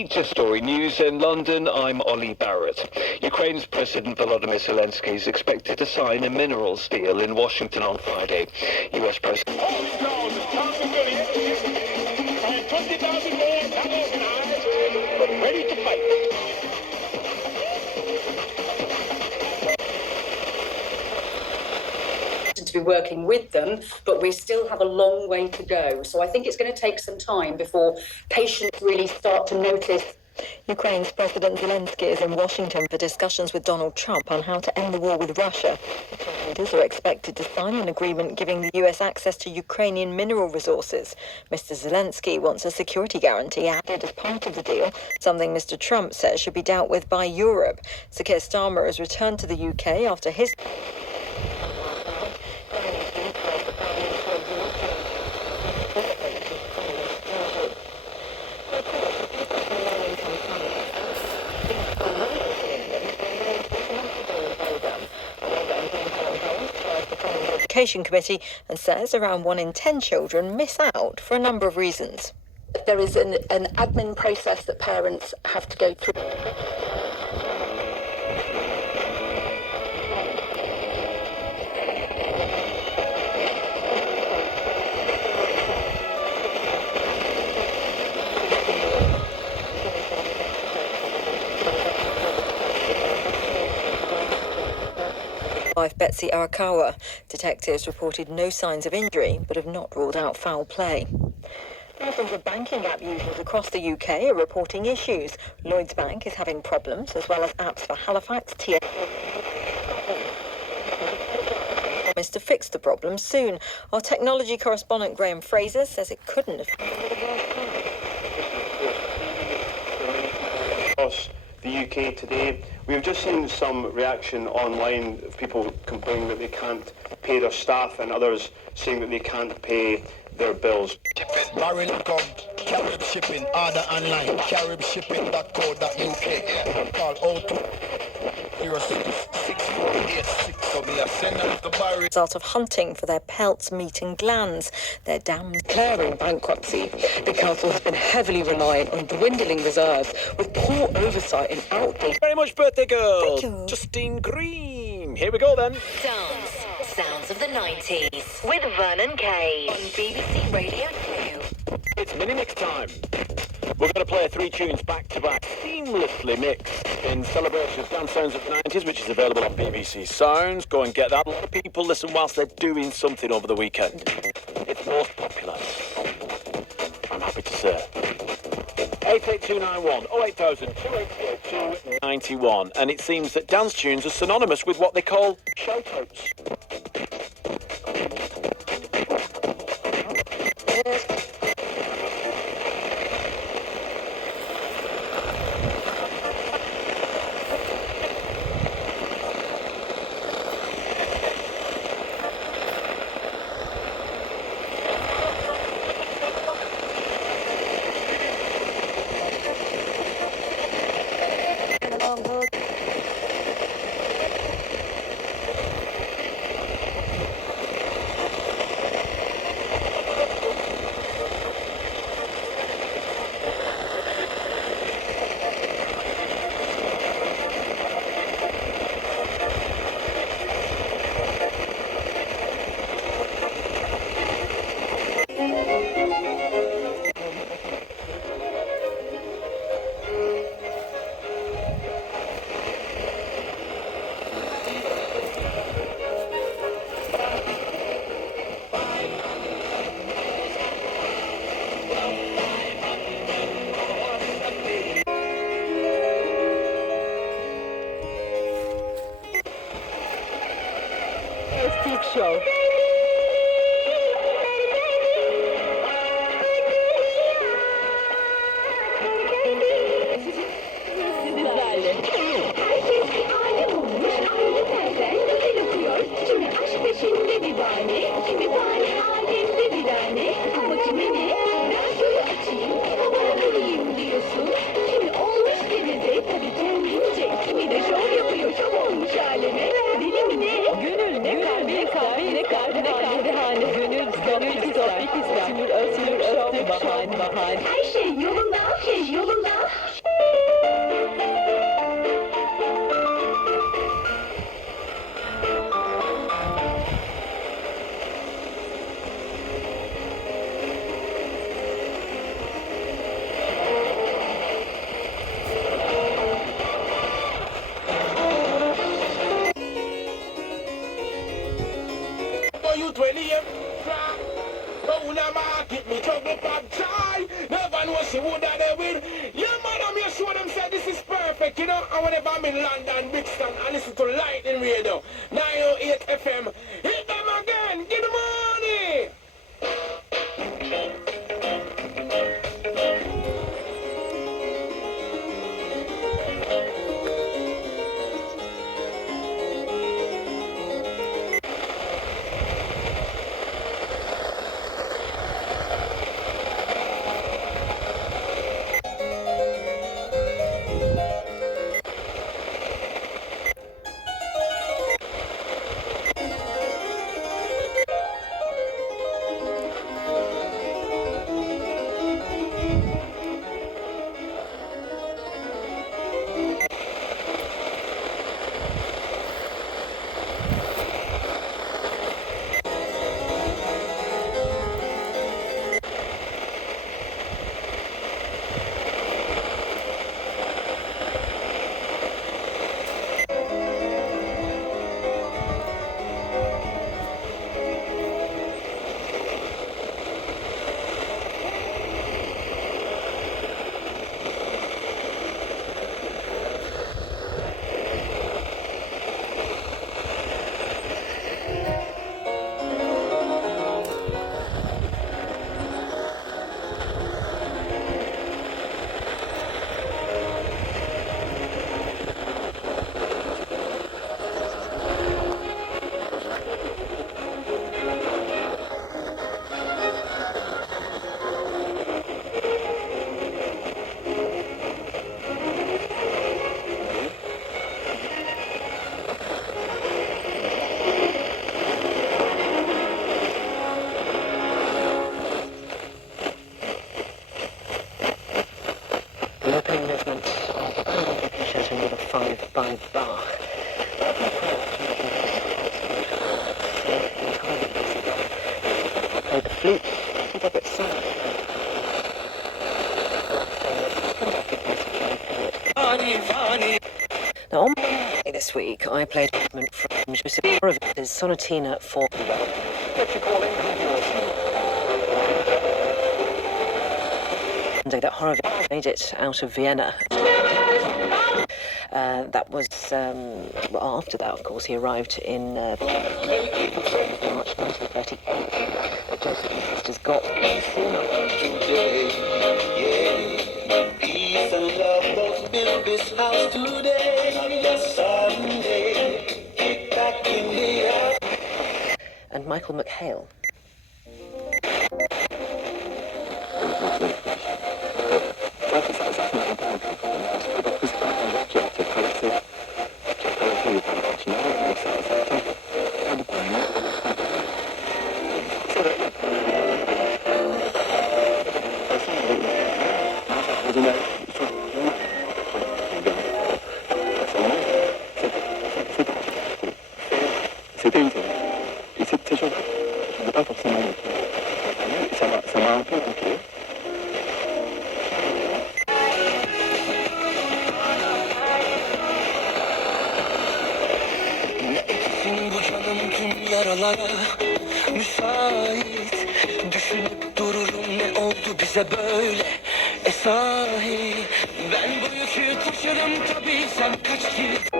Feature Story News in London, I'm Ollie Barrett. Ukraine's President Volodymyr Zelensky is expected to sign a minerals deal in Washington on Friday. US President... ready to fight. To be working with them, but we still have a long way to go. So I think it's going to take some time before patients really start to notice. Ukraine's President Zelensky is in Washington for discussions with Donald Trump on how to end the war with Russia. Leaders are expected to sign an agreement giving the US access to Ukrainian mineral resources. Mr. Zelensky wants a security guarantee added as part of the deal, something Mr. Trump says should be dealt with by Europe. Sir Keir Starmer has returned to the UK after his... Committee and says around 1 in 10 children miss out for a number of reasons. There is an admin process that parents have to go through. Wife Betsy Arakawa. Detectives reported no signs of injury, but have not ruled out foul play. Thousands of banking app users across the UK are reporting issues. Lloyds Bank is having problems, as well as apps for Halifax, promised to fix the problem soon. Our technology correspondent Graham Fraser says it couldn't have across the UK today. We've just seen some reaction online of people complaining that they can't pay their staff and others saying that they can't pay their bills. Barrel.com, Carib Shipping, order online, caribshipping.co.uk. Call 02-06-6486 so we are sending us the barrel. Result of hunting for their pelts, meat and glands. Their dams declaring bankruptcy. The council has been heavily reliant on dwindling reserves with poor oversight and outdated. Very much, birthday girl. Thank you. Justine Green. Here we go then. Dance Sounds of the 90s with Vernon Kay on BBC Radio 2. It's mini mix time. We're going to play 3 tunes back to back, seamlessly mixed in celebration of Dance Sounds of the 90s, which is available on BBC Sounds. Go and get that. A lot of people listen whilst they're doing something over the weekend. It's most popular, I'm happy to say. 88291 08000 288 and it seems that dance tunes are synonymous with what they call shout-outs. Show. Her şey yolunda, youth when he crack. But when I market me trouble pop chai, never know she would have there with. Yeah, man, I'm here show them say this is perfect, you know. And whenever I'm in London, Brixton, I listen to Lightning Radio, 908 FM. Hit them again, get the money! The opening movement of the Bandscan Concerto number 5 by Bach. Played the flute, and Robert Song. Now, on Monday this week, I played a movement from Joseph Horowitz's Sonatina for that Horowitz made it out of Vienna. That was, well, after that, of course, he arrived in March 1938. Joseph has got Peace and love both build this house today. Sunday, kick back in the air. and Michael McHale. Müsait düşünüp dururum ne oldu bize böyle sahi ben bu yükü taşırım tabii sen kaç kilit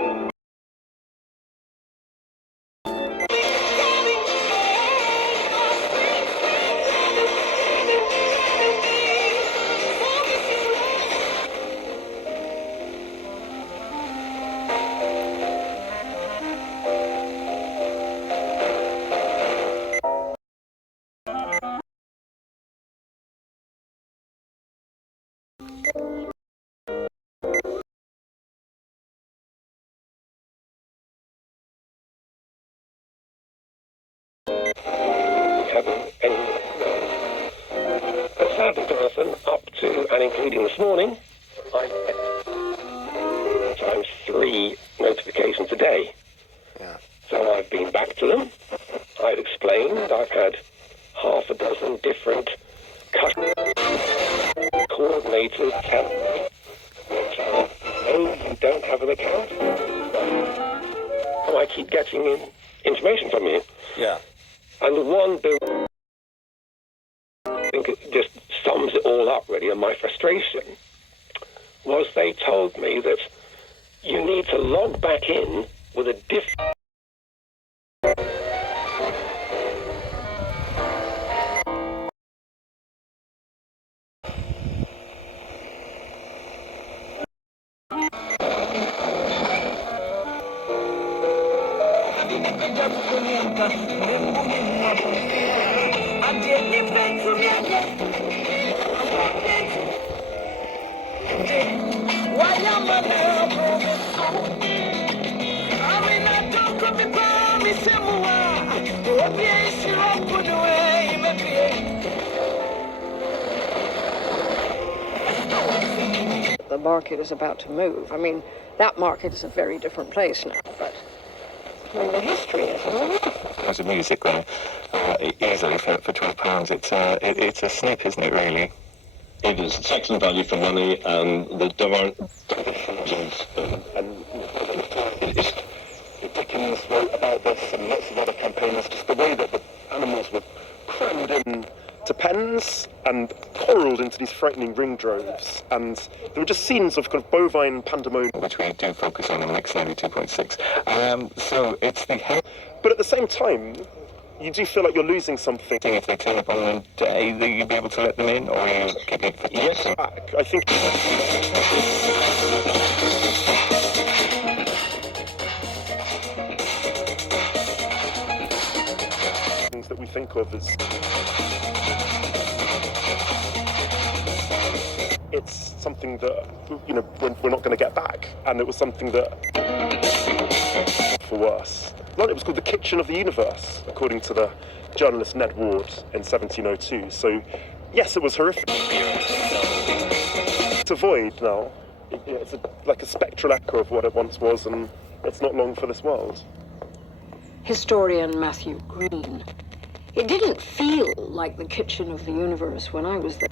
up to and including this morning, I get times 3 notifications a day. Yeah. So I've been back to them. I've explained. I've had half a dozen different coordinators tell me, oh, you don't have an account? And I keep getting information from you. Yeah. And one bill, I think it just sums it all up really, and my frustration was they told me that you need to log back in with a different... The market is about to move. I mean, that market is a very different place now, but I mean, the history is as a music there, easily for £12, it's a snip, isn't it, really? It is. It's excellent value for money, and there aren't and Dickens wrote about this, and lots of other campaigners, just the way that the animals were crammed in to pens and corralled into these frightening ring droves, and there were just scenes of kind of bovine pandemonium, which we do focus on in Mix 92.6. So it's the... But at the same time, you do feel like you're losing something. If they turn up on a day, that you'd be able to let them in, or you keep it for... Yes, I think... Things that we think of as... It's something that, you know, we're not going to get back, and it was something that, for worse. It was called the Kitchen of the Universe, according to the journalist Ned Ward in 1702. So, yes, it was horrific. It's a void now. It's like a spectral echo of what it once was, and it's not long for this world. historian Matthew Green. It didn't feel like the Kitchen of the Universe when I was there.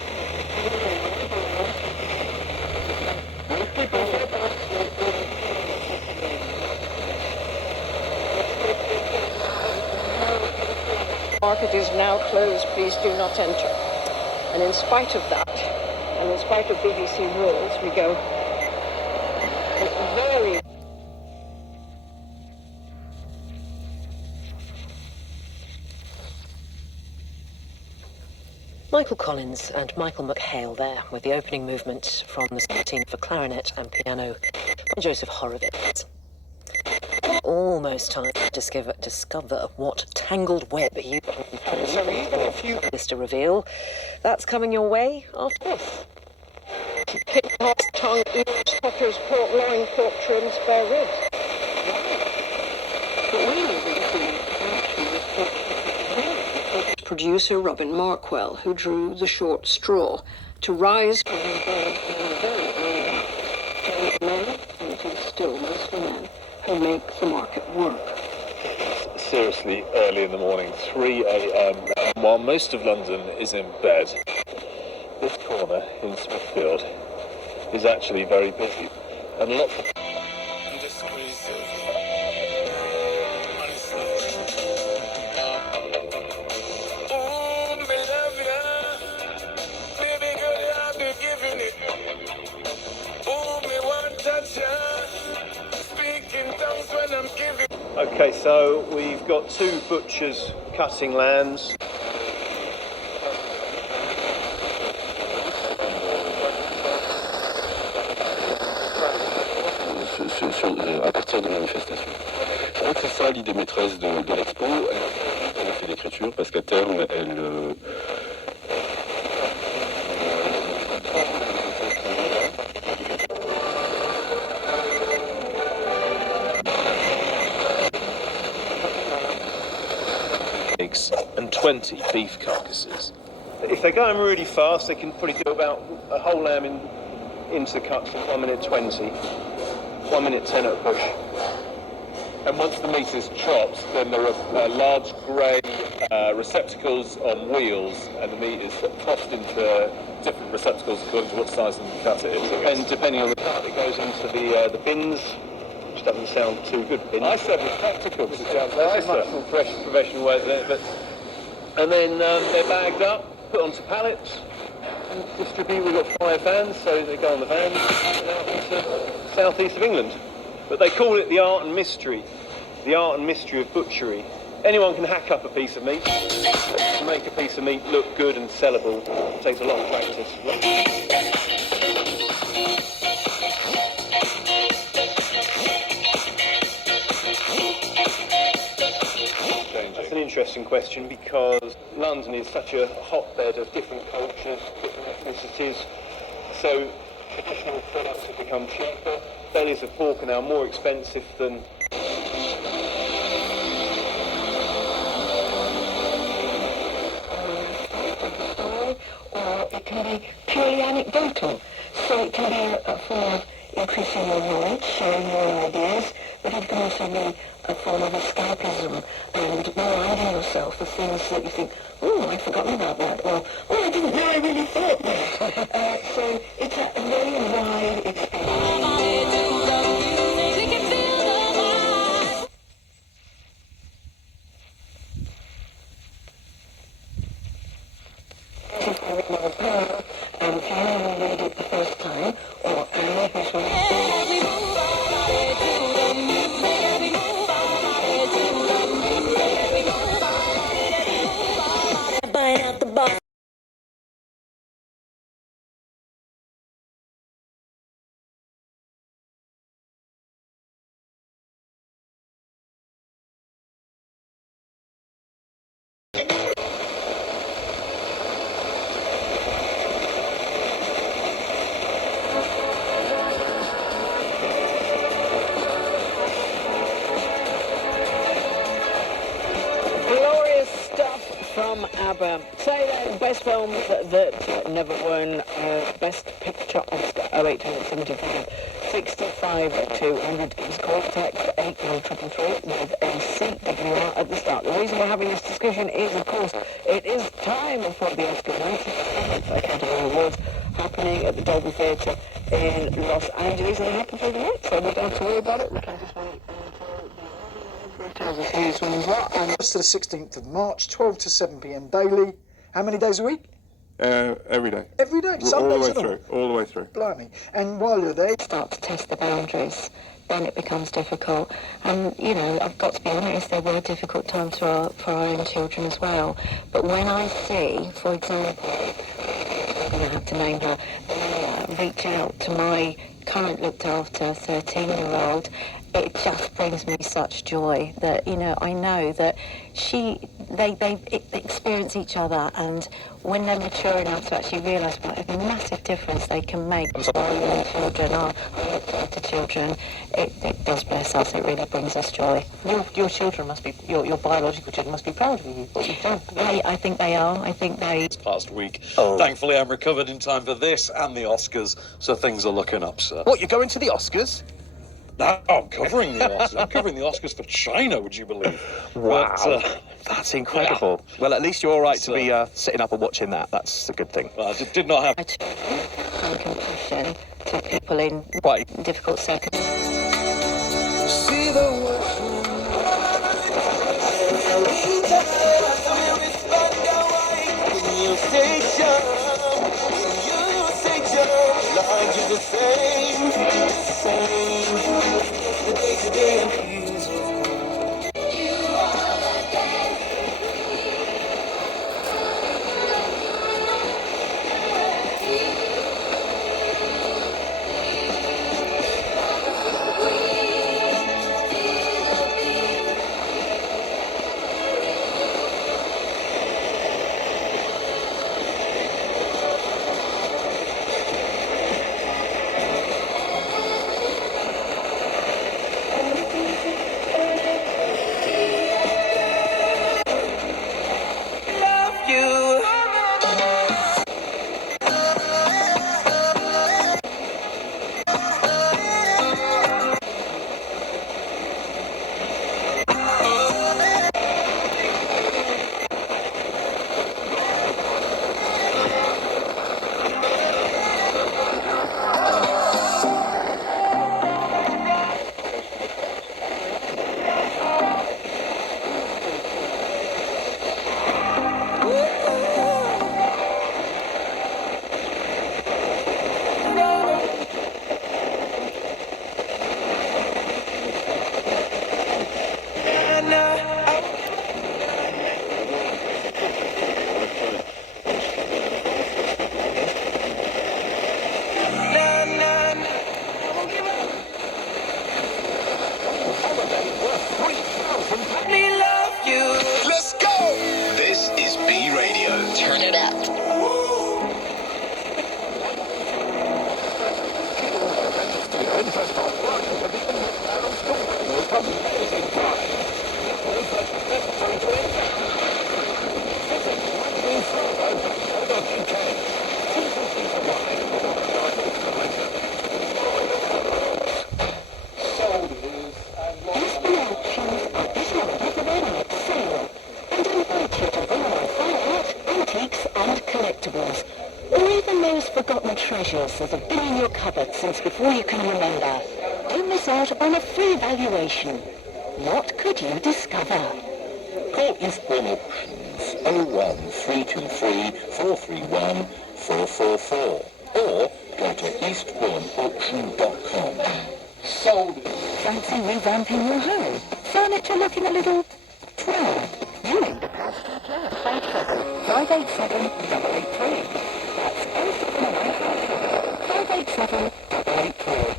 Market is now closed, please do not enter. And in spite of that, and in spite of BBC rules, we go very... Michael Collins and Michael McHale there with the opening movement from the Symphony for clarinet and piano by Joseph Horowitz. Almost time to discover what tangled web you is to reveal. That's coming your way after this. Pig hocks, tongue, ears, suckers, pork loin, pork trim, spare ribs. Producer Robin Markwell, who drew The Short Straw, to rise from his bed men, and it is still mostly men, who make the market work. Seriously early in the morning, 3 a.m, while most of London is in bed. This corner in Smithfield is actually very busy, and lots of... Okay, so we've got 2 butchers cutting lambs. À partir de la manifestation. C'est vrai que c'est ça l'idée maîtresse de l'expo. Elle a fait l'écriture parce qu'à terme, elle... and 20 beef carcasses. If they're going really fast, they can probably do about a whole lamb into the cuts in 1 minute 20, 1 minute 10 at a push. And once the meat is chopped, then there are large grey receptacles on wheels, and the meat is tossed into different receptacles according to what size and cut it is. And depending on the cut, it goes into the bins, which doesn't sound too good. Bins. I said receptacles. That's a much more professional way of it, but and then they're bagged up, put onto pallets, and distributed. We've got 5 vans, so they go on the vans out into southeast of England. But they call it the art and mystery of butchery. Anyone can hack up a piece of meat. To make a piece of meat look good and sellable, it takes a lot of practice. That's an interesting question because London is such a hotbed of different cultures, different ethnicities. So traditional products have become cheaper. Bellies of pork are now more expensive than or it can be purely anecdotal. So it can be a form of increasing your knowledge, sharing your ideas, but it can also be a form of escapism and reminding yourself of things that you think, oh, I've forgotten about that, or oh, I didn't know I really thought that. So it's a very wide experience. And Anna will read it the first time, or Anna who's from Glorious stuff from ABBA. Say that best films that never won Best Picture Oscar 0875 65 200. It was contact 81333 with a CWR at the start. The reason we're having this discussion is, of course, it is time for the Oscar 97th Academy Awards happening at the Dolby Theatre in Los Angeles, and it happens overnight, so we don't have to worry about it. We can just wait tells us who's winning what. And that's to the 16th of March, 12 to 7 p.m. daily. How many days a week? Every day. Every day? All the way through. All the way through. Blimey. And while you're there... Start to test the boundaries, then it becomes difficult. And, you know, I've got to be honest, there were difficult times for our own children as well. But when I see, for example, I'm going to have to name her, reach out to my current looked after 13-year-old, it just brings me such joy that, you know, I know that they experience each other, and when they're mature enough to actually realise what a massive difference they can make to our young children, our looked after children, it does bless us. It really brings us joy. Your children must be, your biological children must be proud of you, what you've done. I think they are. I think they... This past week. Thankfully, I'm recovered in time for this and the Oscars, so things are looking up, sir. What, you're going to the Oscars? No, I'm covering the Oscars. I'm covering the Oscars for China, would you believe? Wow, But, that's incredible. Yeah. Well, at least you're all right to be sitting up and watching that. That's a good thing. Well, I did not have... And compassion to people in difficult circumstances. See the world. You say jump, Lord, you're the same, the day-to-day appears of you are the day. Antiques and collectibles, or even those forgotten treasures that have been in your cupboard since before you can remember. Don't miss out on a free valuation. What could you discover? Call Eastbourne Auctions 01323 431 444 or go to eastbourneauction.com. Sold. Fancy revamping your home? Furniture looking a little dry? You need a Pastel Care. 587 883. That's 587 883.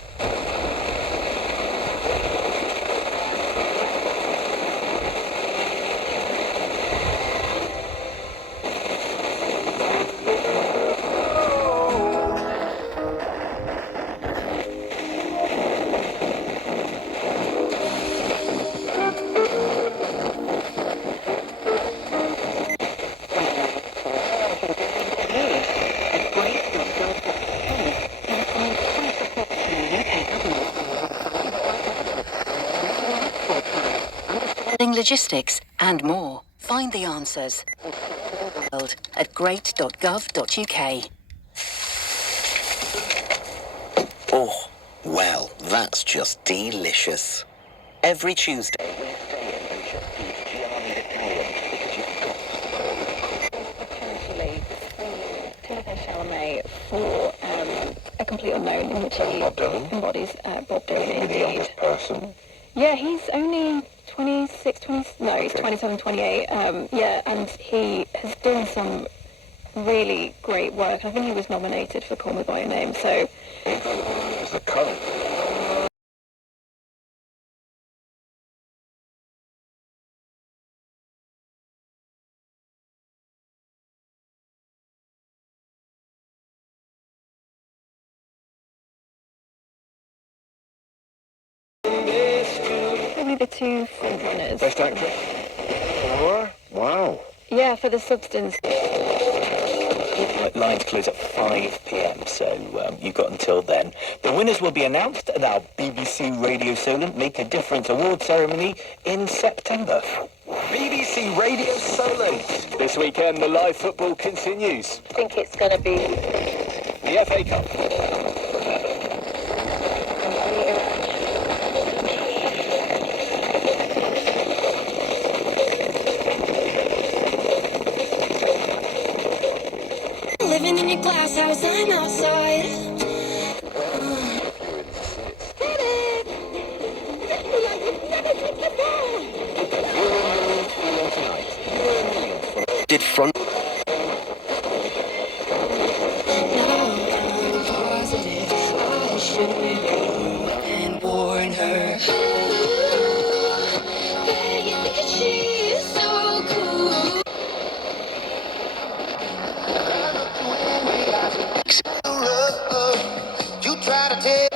Logistics and more. Find the answers at great.gov.uk. Oh, well, that's just delicious. Every Tuesday, we're staying and just eat Chairmon Italian because you've got potentially Timothy Chalamet for A Complete Unknown, in which he embodies Bob Dylan. Indeed. Person. Yeah, he's only 26, 20, no, he's 27, 28. Yeah, and he has done some really great work. I think he was nominated for Call Me By Your Name, so... It's a cult. Probably the two front runners. Best actress? Wow. Yeah, for The Substance. Lines close at 5 p.m, so you've got until then. The winners will be announced at our BBC Radio Solent Make a Difference award ceremony in September. BBC Radio Solent. This weekend, the live football continues. I think it's going to be... The FA Cup. Living in your glass house, I'm outside. Did front... I should and warn her. She's so cool. You try to tell...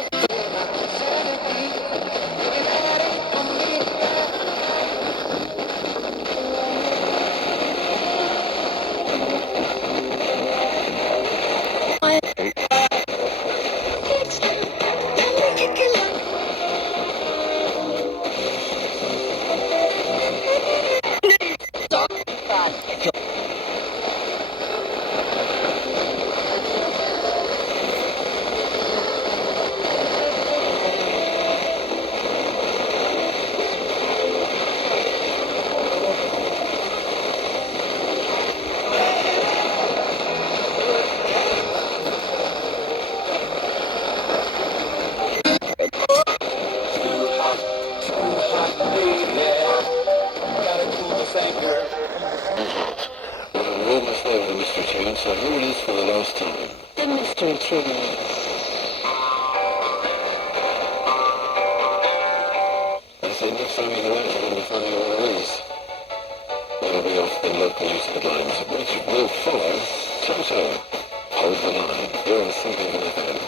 So here it is for the last time. The mystery tune. I say next time you go out, you're going to be finding out what it is. That'll be off the local news headlines, which will follow Toto. Hold the line. You're on Something FM.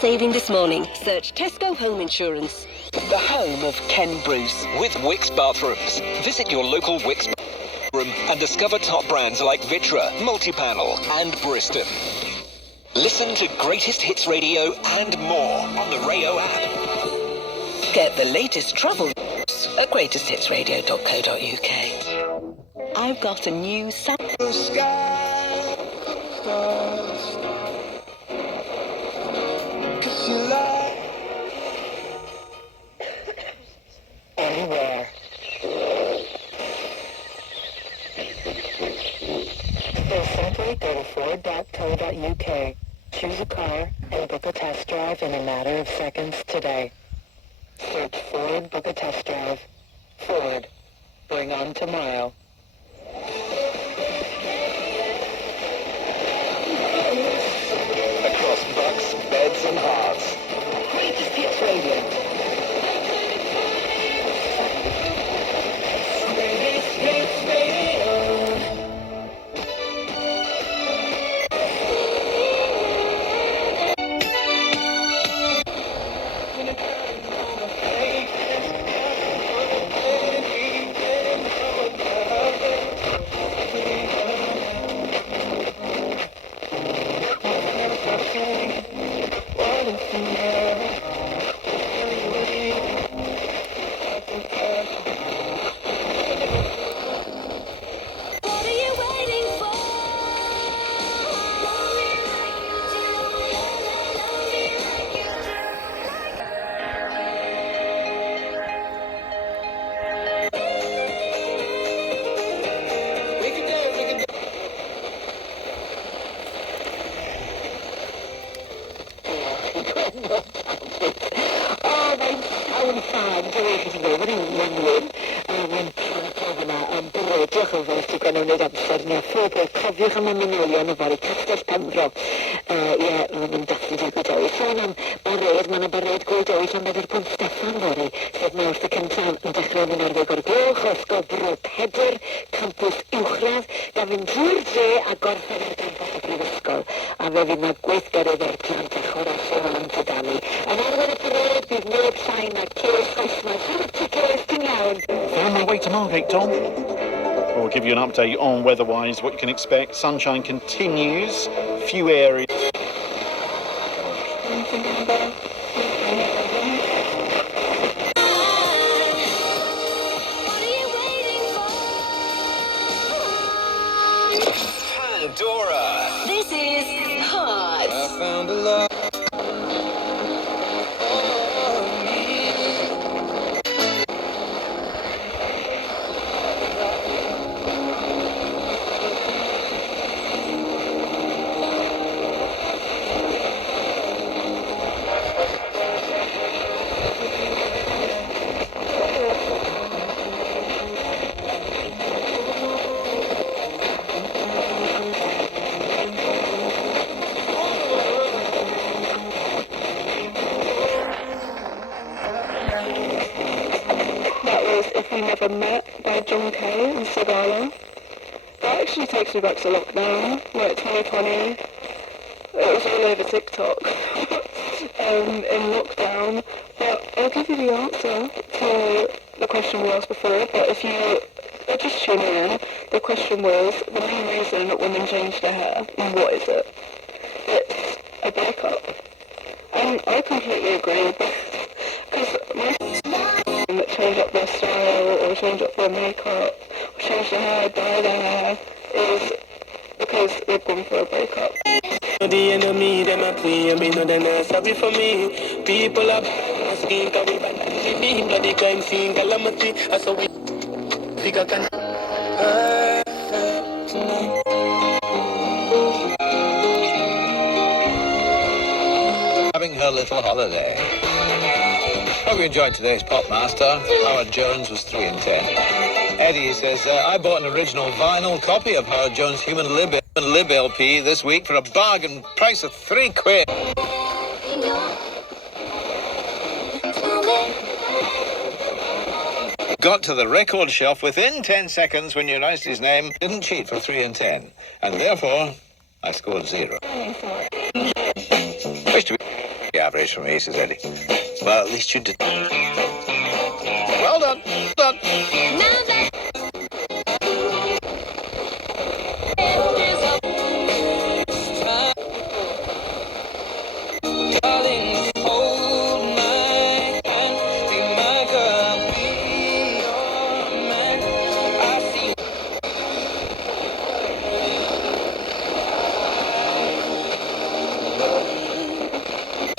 saving this morning. Search Tesco Home Insurance. The home of Ken Bruce. With Wix Bathrooms. Visit your local Wix bathroom and discover top brands like Vitra, Multipanel and Bristol. Listen to Greatest Hits Radio and more on the Rayo app. Get the latest travel news at greatesthitsradio.co.uk. I've got a new sample sky. Cause you lie anywhere. Visit century34.co.uk. Choose a car and book a test drive in a matter of seconds today. Search Ford, book a test drive. Ford, bring on tomorrow. Across bucks, beds and hearts. Greatest Hits Radio. Greatest Hits Radio. Oh, mae'n llawn ffan, dwi'n chi gwybod, mae'n wenwyn. Mae'n clod yna, brodiwch o fos i gwneud wneud amser ni. Phobl, cofiwch am y manylion o fori, Castell Pembro. Ie, mae'n dathlu di gwydowi. Sôn am bared, mae'n y bared gwydowi lle mae'r Pont Steffan fori, sef Mawrth y cyntaf yn dechrau yn arfer o'r gloch, ysgol Bro Pedr, campws uwchradd, gafyn drwy'r dre a gorffen i'r campus y brifysgol. A fe fydd yna gweithgarydd o'r plant a chwarae ffôn am Tydani. Yn arfer y parade, bydd neb llai na Ceres Saesneg. Ceres, ti'n iawn? We're on our way to Margate, Tom. We'll give you an update on weather-wise, what you can expect. Sunshine continues, few areas. Pandora. This is Hot. I found a love. If We Never Met by John Kay and Sigala. That actually takes me back to lockdown, like 2020. It was all over TikTok in lockdown. But I'll give you the answer to the question we asked before. But if you are just tuning in, the question was the main reason that women change their hair. And what is it? It's a breakup. And I completely agree. Because most that change up their style or change up their makeup or change their hair, dye their hair is because they've gone for a breakup. The enemy, them a play, me know they're not sorry for me. People are asking, can we ban the bloody crime scene, calamity, as so we figure can having her little holiday. Hope you enjoyed today's Popmaster. Howard Jones was 3 in 10. Eddie says, I bought an original vinyl copy of Howard Jones' Human Lib LP this week for a bargain price of £3. Got to the record shelf within 10 seconds when you announced his name. Didn't cheat for 3 in 10. And therefore, I scored 0. Wish to be average for me, says Eddie. Well, at least you did. Well done. Done.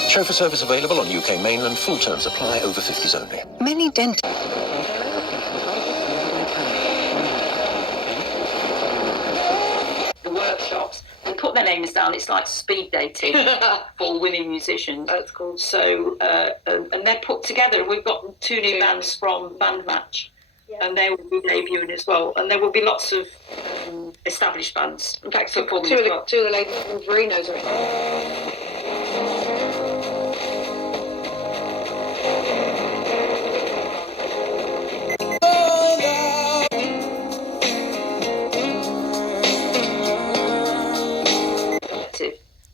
Chauffeur service available on UK mainland. Full terms apply. Over 50s only. Many dentists. The workshops and put their names down. It's like speed dating for women musicians. That's cool. So, and they're put together. We've got 2 new bands from Band Match, and they will be debuting as well. And there will be lots of established bands. In fact, two of the ladies from Verinos are in.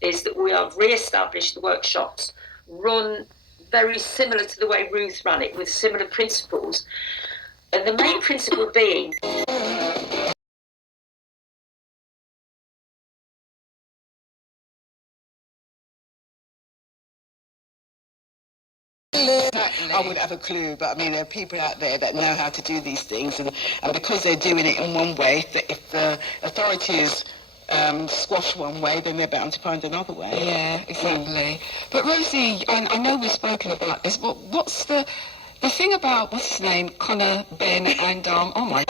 Is that we have re-established the workshops, run very similar to the way Ruth ran it, with similar principles. And the main principle being... I wouldn't have a clue, but I mean, there are people out there that know how to do these things, and because they're doing it in one way, that if the authorities squash one way, then they're bound to find another way. Yeah, exactly. But Rosie, I know we've spoken about this, but what's the thing about, what's his name, Connor, Ben, and oh my...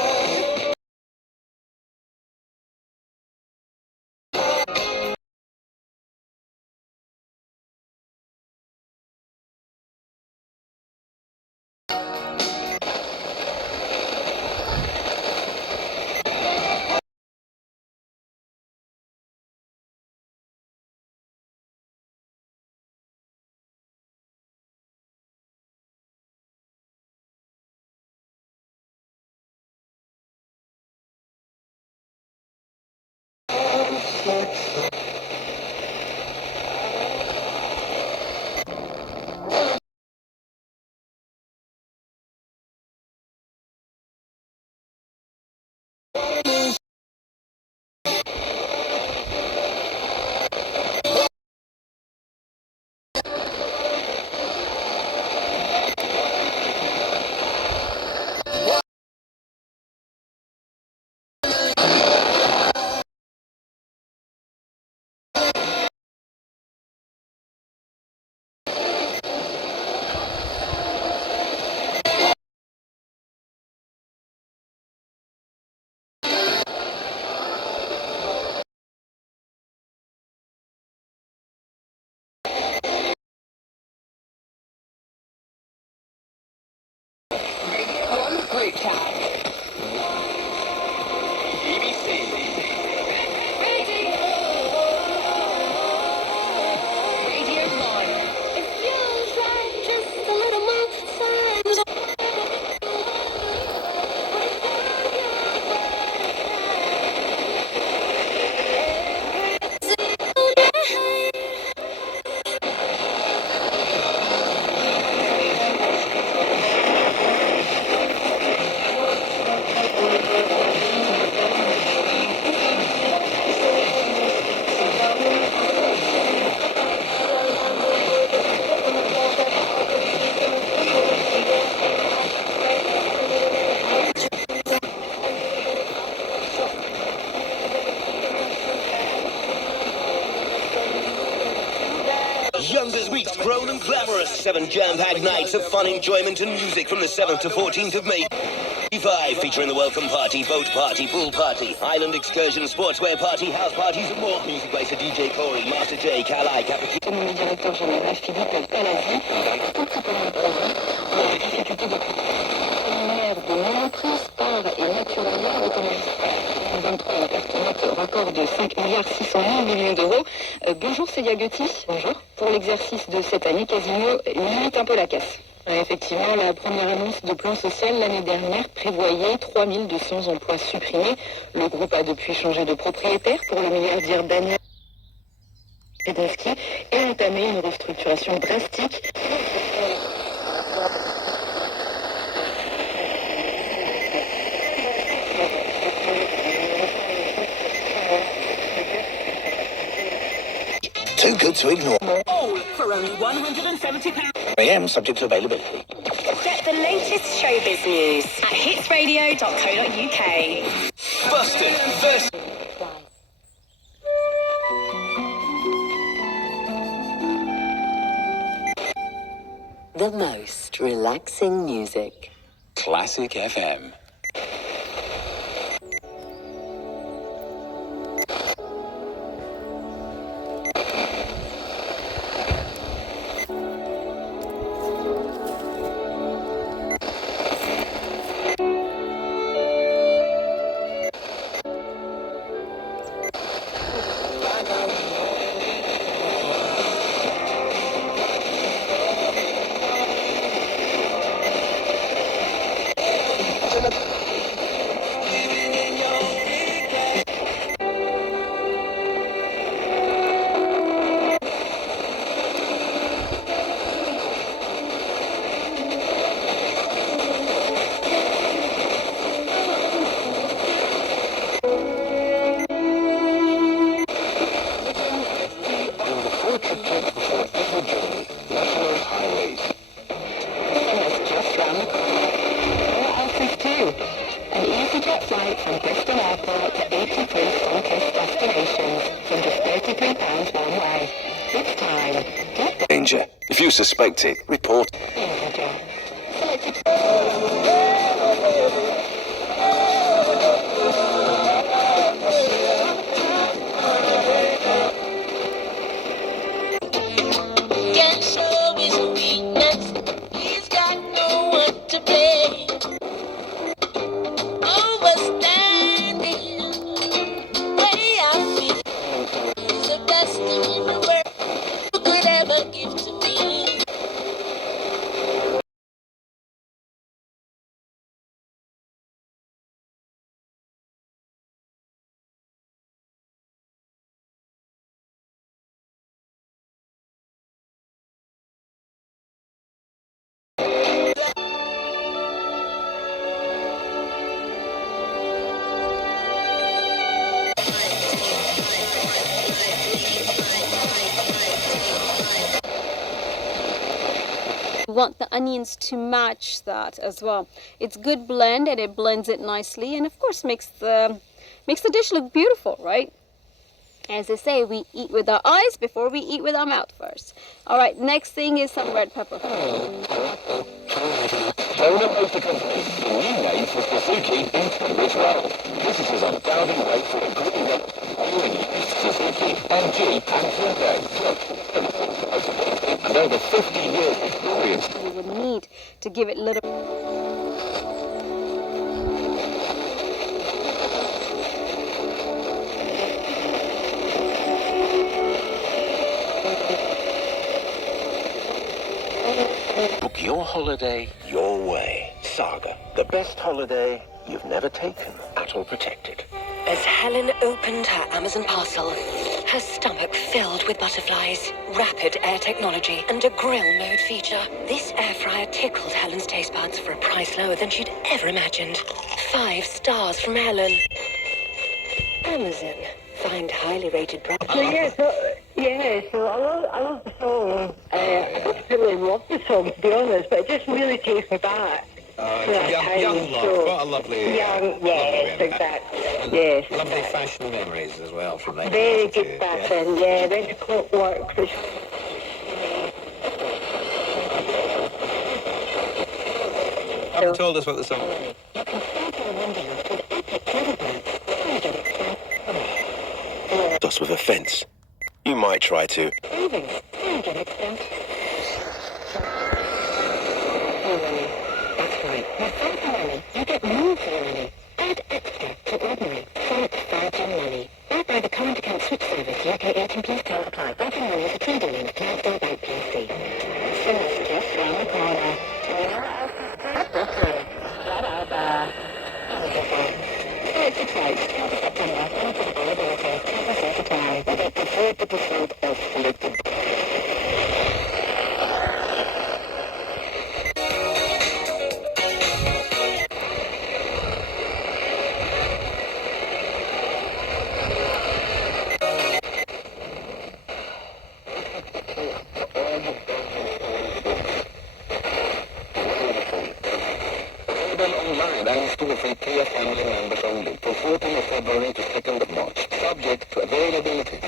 Young this week's grown and glamorous. 7 jam-packed nights of fun, enjoyment and music from the 7th to 14th of May. 5 featuring the welcome party, boat party, pool party, island excursion, sportswear party, house parties and more. Music by Sir DJ Corey, Master J, Calai, Cappuccino. Le directeur général Philippe Palazzi, tout préparé un projet pour la difficulté de lumière de monoprice par et naturellement automatique. 2023, la perte nette record de 5 milliards 600 millions d'euros. Bonjour Célia Gutti. Bonjour. Pour l'exercice de cette année, Casino limite un peu la casse. Effectivement, la première annonce de plan social l'année dernière prévoyait 3200 emplois supprimés. Le groupe a depuis changé de propriétaire pour le milliardaire Daniel. de ski et entamer une restructuration drastique. Too good to ignore. All for only £170. AM subject to availability. Get the latest showbiz news at hitsradio.co.uk. Busted versus... The most relaxing music. Classic FM. Danger. If you suspect it, report. Can't show his weakness. He's got no one to pay. Overstanding way I feel. He's the best in the world you could ever give to me. Want the onions to match that as well. It's good blend and it blends it nicely, and of course makes the dish look beautiful, right? As they say, we eat with our eyes before we eat with our mouth first. All right, next thing is some red pepper. Donor Motor Company, the new name for Suzuki in Tunbridge Wells. Visitors on Dowden Road for a green run, only used Suzuki, MG and Hyundai. And over 50 years experience. We would need to give it a little... Book your holiday your way. Saga, the best holiday you've never taken. At all protected. As Helen opened her Amazon parcel, her stomach filled with butterflies, rapid air technology, and a grill mode feature. This air fryer tickled Helen's taste buds for a price lower than she'd ever imagined. 5 stars from Helen. Amazon. Find highly rated products. So I love the song. I don't really love the song, to be honest, but it just really takes me back. Young love, what a lovely... Young, yes, exactly. Yes. Lovely fashion memories as well from that. Very good fashion, yeah. Went to Clockwork, which... Haven't told us what the song is. Us with a fence. You might try to. That's right. With Phantom Money, you get more for your money. Add extra to ordinary. Select Phantom Money. Backed by the current account switch service, UK 18 plus to apply. Phantom Money is a trading link to National Bank PLC. So it's just round the corner. It's exciting. September, for availability. As I said, apply. With up to 40% off. Lines to the free clear family members only from 14th of February to 2nd of March, subject to availability.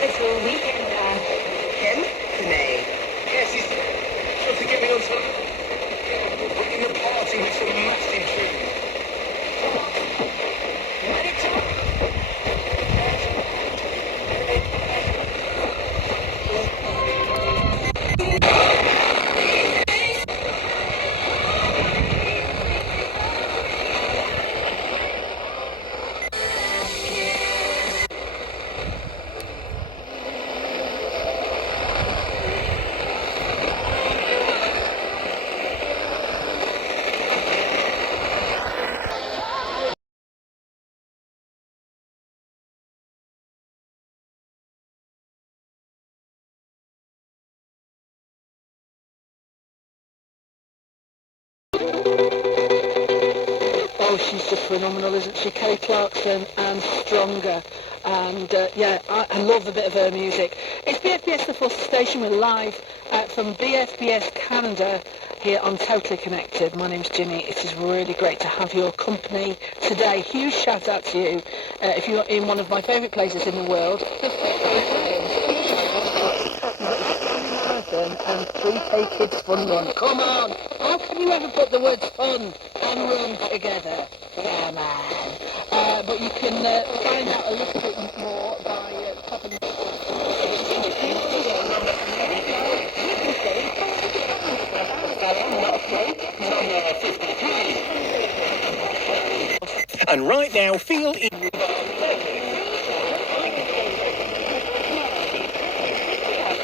It's a weekend, Ken? Nay. Yes, he's supposed to get me on some... Bringing the party with some massive tunes. Oh, she's just phenomenal, isn't she? Kelly Clarkson and Stronger. And yeah, I love a bit of her music. It's BFBS The Foster Station. We're live from BFBS Canada here on Totally Connected. My name's Ginny. It is really great to have your company today. Huge shout out to you if you're in one of my favourite places in the world, the and 3K Kids Fun Run. Come on! How can you ever put the words fun and run together? Come on! But you can find out a little bit more by popping... And right now, feel...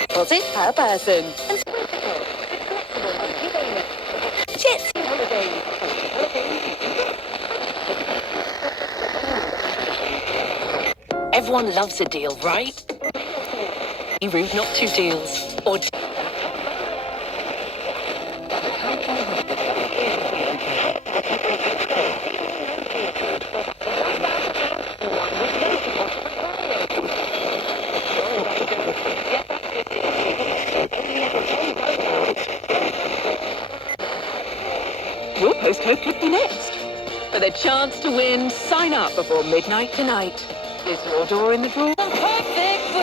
Deposit per person. Jet holiday. Everyone loves a deal, right? Be rude not to deals. Or your postcode could be next. For the chance to win, sign up before midnight tonight. Is your door in the drawer? Perfect.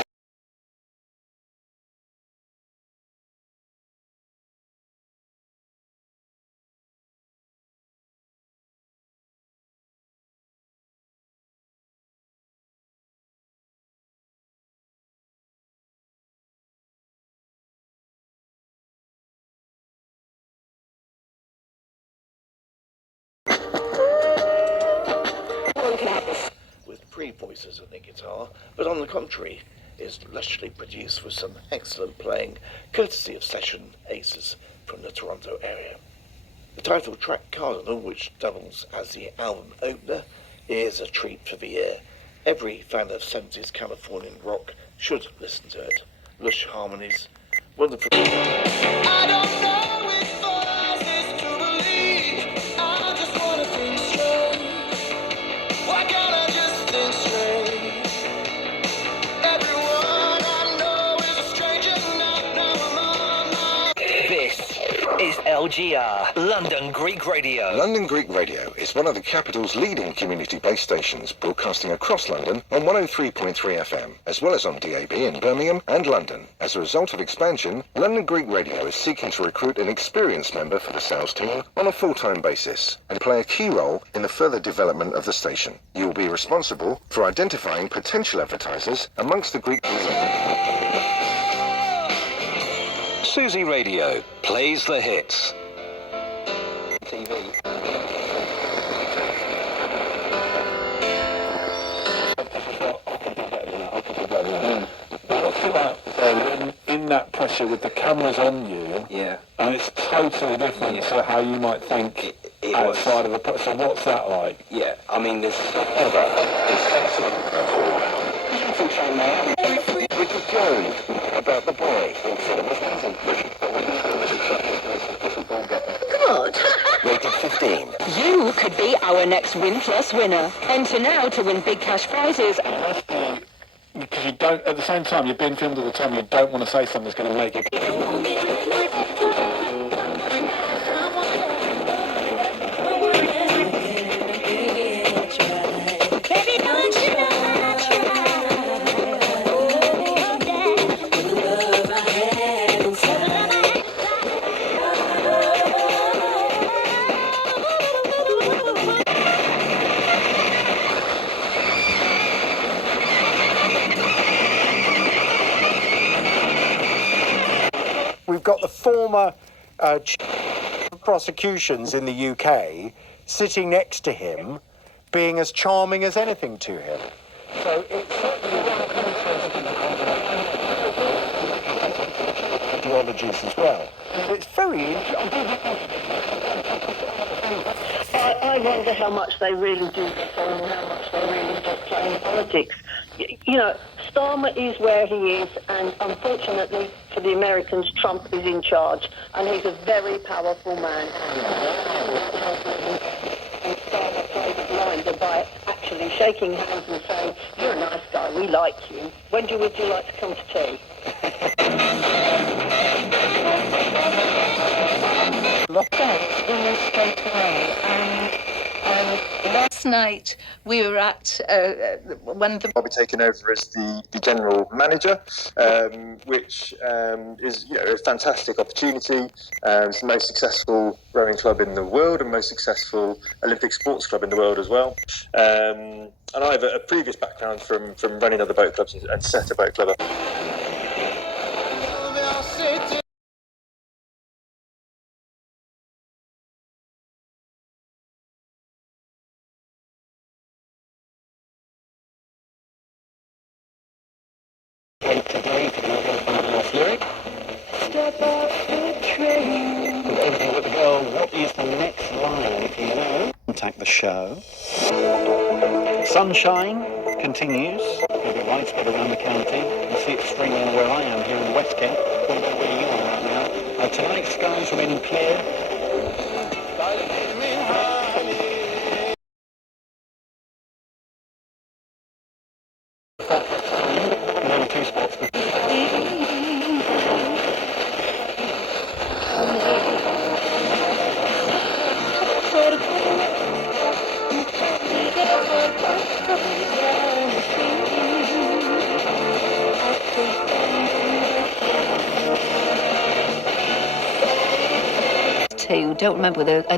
With pre-voices on the guitar, but on the contrary, is lushly produced with some excellent playing, courtesy of session aces from the Toronto area. The title track Cardinal, which doubles as the album opener, is a treat for the ear. Every fan of 70s Californian rock should listen to it. Lush harmonies, wonderful... I don't know which voices to believe. I just wanna think straight. Why can't I just think straight? Everyone I know is a stranger, now I'm on my... This is LGR, London Greek Radio. London Greek Radio is one of the capital's leading community-based stations, broadcasting across London on 103.3 FM, as well as on DAB in Birmingham and London. As a result of expansion, London Greek Radio is seeking to recruit an experienced member for the sales team on a full-time basis and play a key role in the further development of the station. You will be responsible for identifying potential advertisers amongst the Greek... Susie Radio plays the hits. TV. In that pressure with the cameras on you, yeah, and it's totally different to how you might think outside of so what's that like? Yeah, I mean, there's it's excellent. Sunshine Man. Richard Jones about the boy in cinemas present. Good. Rated 15. You could be our next Win Plus winner. Enter now to win big cash prizes. Because you don't, at the same time, you're being filmed at the time, you don't want to say something that's going to make it. We've got the former prosecutions in the UK sitting next to him, being as charming as anything to him. So it's certainly ideologies as well. It's very interesting. I wonder how much they really do get on and how much they really do play in politics. You know, Starmer is where he is, and unfortunately for the Americans, Trump is in charge, and he's a very powerful man. And Starmer played the blinder by actually shaking hands and saying, "You're a nice guy, we like you. When would you like to come to tea?" Last night we were at one of the... I'll be taking over as the general manager, which is a fantastic opportunity. It's the most successful rowing club in the world and most successful Olympic sports club in the world as well. And I have a previous background from running other boat clubs and set a boat club up. Step off the train. With the girl, what is the next line? If you know, contact the show. Sunshine continues. There'll be widespread around the county. You see it streaming where I am here in West Kent. Don't know where you are right now. Tonight, skies remaining clear. Another 2 spots.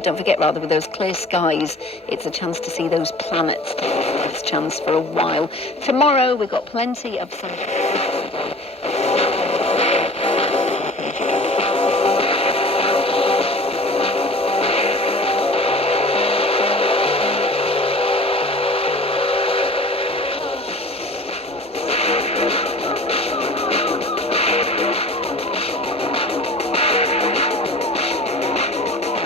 Don't forget with those clear skies, it's a chance to see those planets. It's a chance for a while. Tomorrow we've got plenty of sunshine.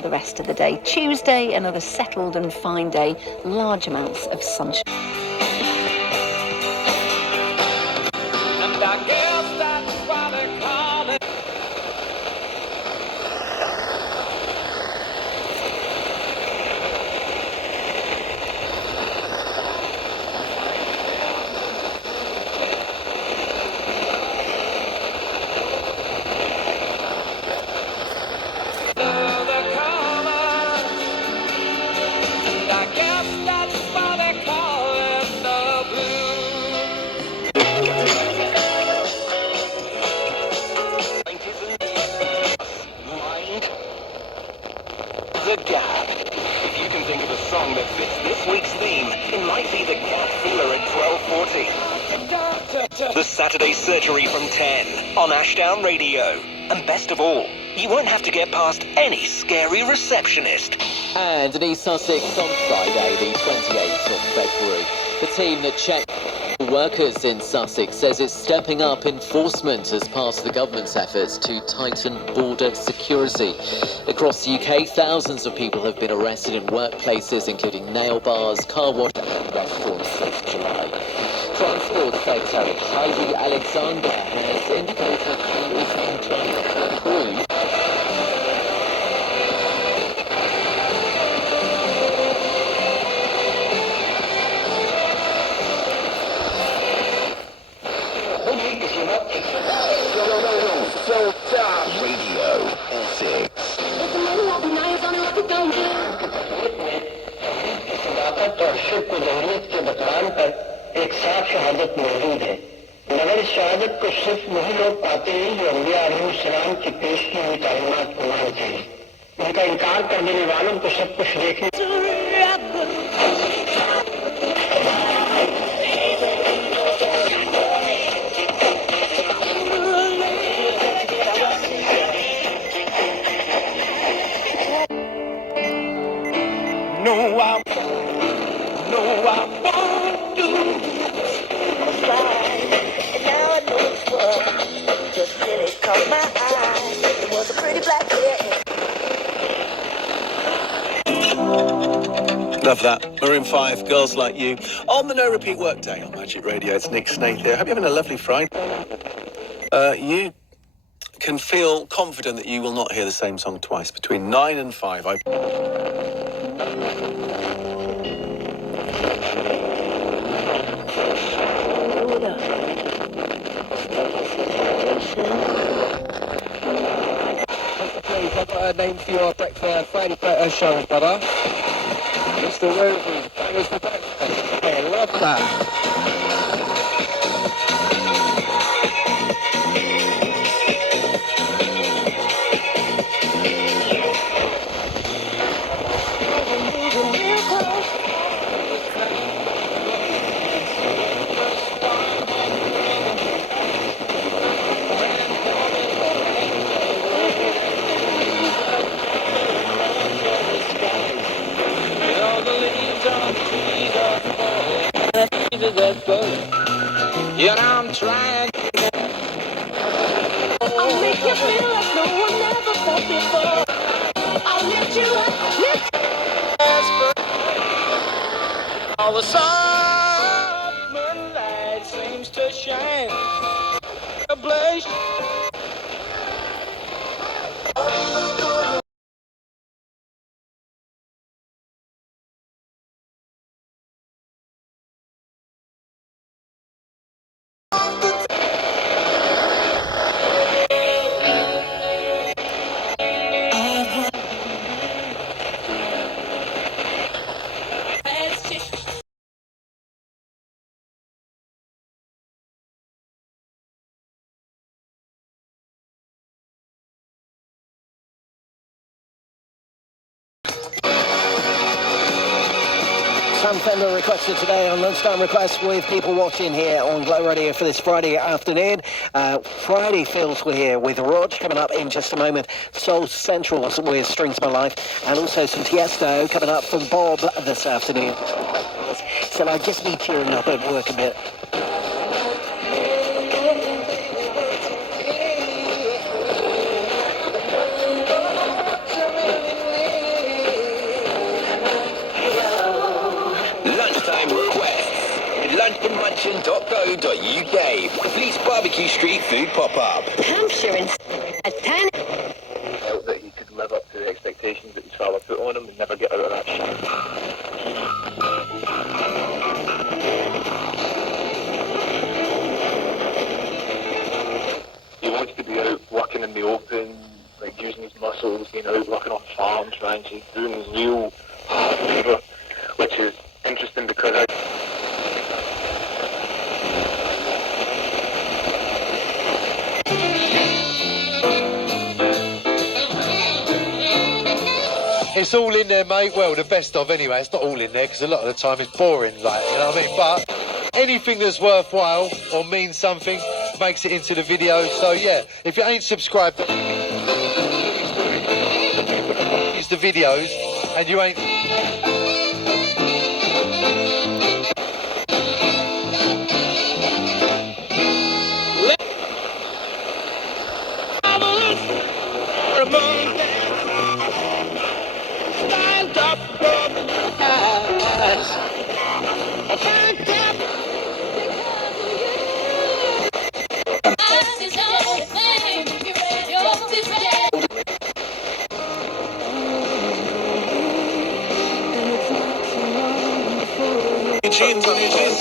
The rest of the day. Tuesday, another settled and fine day, large amounts of sunshine. And I guess that's why they call it. The Gap. If you can think of a song that fits this week's theme, it might be The Gap Feeler at 12:40. The Saturday Surgery from 10 on Ashdown Radio. And best of all, you won't have to get past any scary receptionist. And in East Sussex on Friday, the 28th of February, the team that checked... Workers in Sussex says it's stepping up enforcement as part of the government's efforts to tighten border security. Across the UK, thousands of people have been arrested in workplaces, including nail bars, car wash and restaurants since July. Transport Secretary Heidi Alexander has indicated she is in China to improve. Radio Essex. और शुक्र जहूरियत के बतलान पर एक साफ शहादत मौजूद है मगर इस शहादत को सिर्फ वही लोग पाते हैं जो अम्बिया अलैहिस्सलाम की पेश की हुई तालीमात को मानते हैं उनका इनकार कर देने वालों को सब कुछ देखने Love that. Maroon 5, Girls Like You. On the No Repeat Workday on Magic Radio, it's Nick Snaith here. Hope you're having a lovely Friday. You can feel confident that you will not hear the same song twice. Between 9 and 5. I've got a name for your breakfast Friday show, brother. Mr. Rosie, bangers for breakfast. I love that. You know I'm trying. I'll make you feel like no one ever felt before. I'll lift you up, lift All the soft moonlight seems to shine. A blaze. Sam Fender requested today on Lunchtime Request with people watching here on Glow Radio for this Friday afternoon. Friday feels we're here with Rog coming up in just a moment. Soul Central with Strings of My Life, and also some Tiesto coming up from Bob this afternoon. So I just need cheering up at work a bit. Lunchmunching.co.uk. Fleece Barbecue Street Food Pop-Up. Hampshire in a 10. Felt that he could live up to the expectations that his father put on him and never get out of that shit. He wants to be out working in the open, like using his muscles, being out working on farms, ranches, doing his real hard labour, which is interesting because It's all in there, mate. Well, the best of anyway. It's not all in there because a lot of the time it's boring, like, you know what I mean? But anything that's worthwhile or means something makes it into the video. So yeah, if you ain't subscribed, use the videos and you ain't.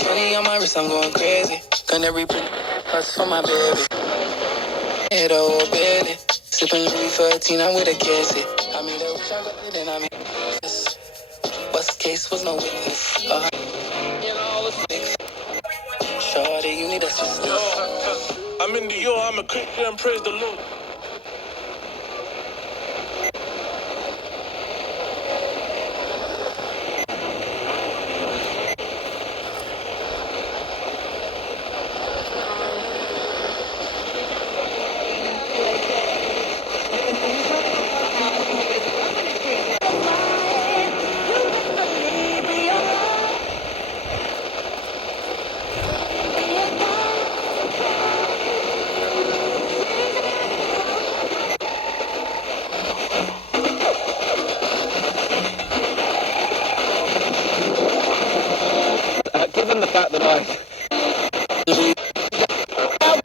Money on my wrist, I'm going crazy. Gonna reprint us for my baby. Hit a whole belly. Sipping Louis 14, I'm with a cassie. I made a wish I got it and I made this. Worst case was no witness. You know, it's big. Shorty, you need assistance. I'm in New York, I'm a Christian, praise the Lord. Given the fact that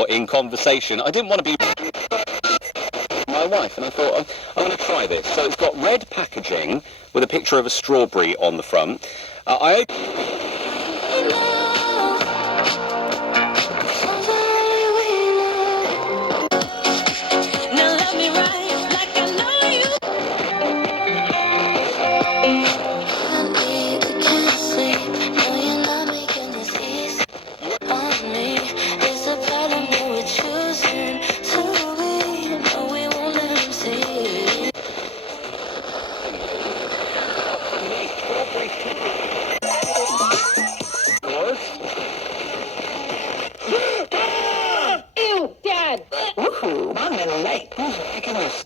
in conversation, I didn't want to be my wife, and I thought, I'm going to try this. So it's got red packaging with a picture of a strawberry on the front. I Ew, Dad! Woohoo! I'm in late. Who's making this?